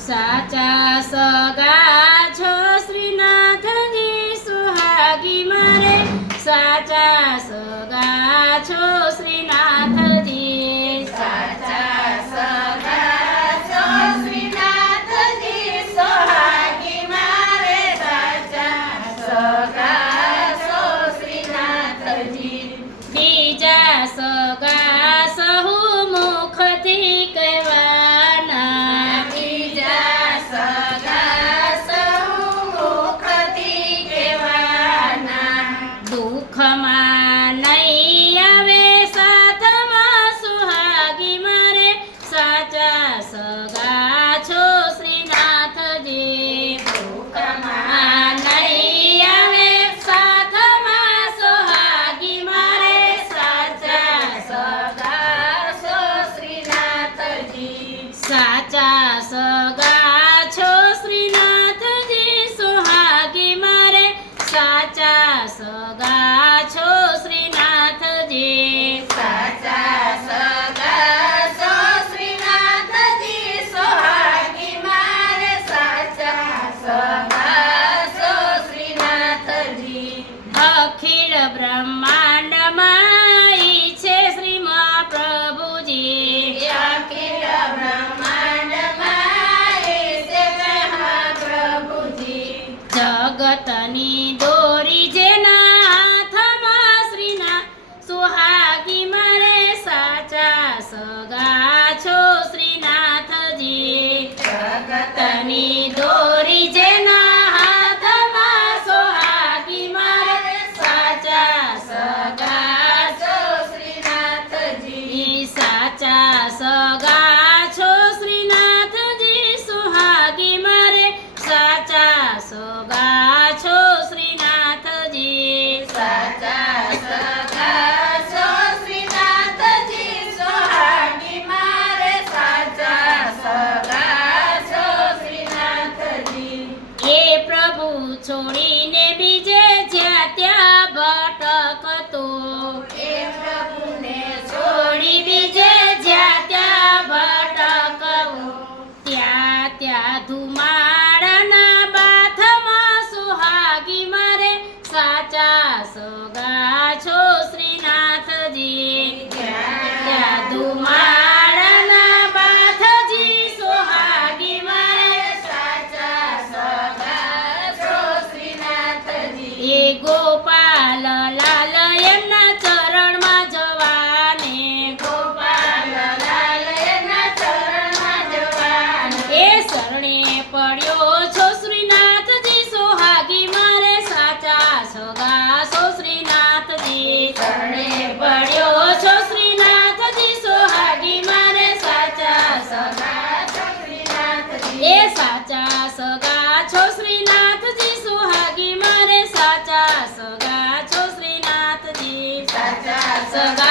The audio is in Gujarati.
સાચા સગા છો શ્રીનાથજી સુહાગી મારે સાચા સગા છો શ્રીનાથજી સાચા સગા છો શ્રીનાથજી સુહાગી મારે સાચા સગા છો શ્રીનાથજી બીજા સગા સહુ મુખથી કહેવાના બીજા સગા સૌ મુખથી કહેવાના દુઃખમાં નહીં આવે સાથમાં સુહાગી મારે સાચા સગા છો શ્રીનાથજી દુઃખમાં નહીં આવે સાથમાં સુહાગી મારે સાચા સગા છો શ્રીનાથજી સાચા સગા છો શ્રીનાથજી સુહાગી મારે સાચા સગા છો શ્રીનાથજી સાચા સગા છો શ્રીનાથજી સુહાગી મારે સાચા સગા છો શ્રીનાથજી અખિલ બ્રહ્માંડમાં છે શ્રી મહાપ્રભુજી અખિલ બ્રહ્માંડમાં છે મહાપ્રભુજી જગતની દોરી જેના હાથમાં શ્રીના સુહાગી મારે સાચા સગા છો શ્રીનાથજી જગતની દોરી જેના હાથમાં સુહાગી મારે સાચા સગા છો શ્રીનાથજી સાચા સગા છો શ્રીનાથજી સુહાગી મારે સાચા સગા છો શ્રીનાથજી સાચા સગા છો શ્રીનાથજી સુહાગી મારે સાચા સગા છો શ્રીનાથજી એ પ્રભુ છોડીને બીજે જ્યાં ત્યાં ભટકતો એ પ્રભુને છોડી બીજે જ્યાં ત્યાં ભટકતો ત્યાં ત્યાં ધુમાડાના બાથમાં સુહાગી મારે સાચા સગા છો શ્રીનાથજી ત્યાં ધુમાડાના બાથજી સુહાગી મારે સાચા સગા છો શ્રીનાથજી એ ગોપાલ લાલ એમના ચરણમાં જવાને ગોપાલ લાલ એના ચરણમાં જવાન એ શરણે પડ્યો છો શ્રીનાથજી સુહાગી મારે સાચા સગા છો શ્રીનાથજી શરણે પડ્યો છો શ્રીનાથજી સુહાગી મારે સાચા સગા છો શ્રીનાથજી એ સાચા સગા છો શ્રીનાથજી સુહાગી મારે સાચા સગા છો શ્રીનાથજી સાચા સગા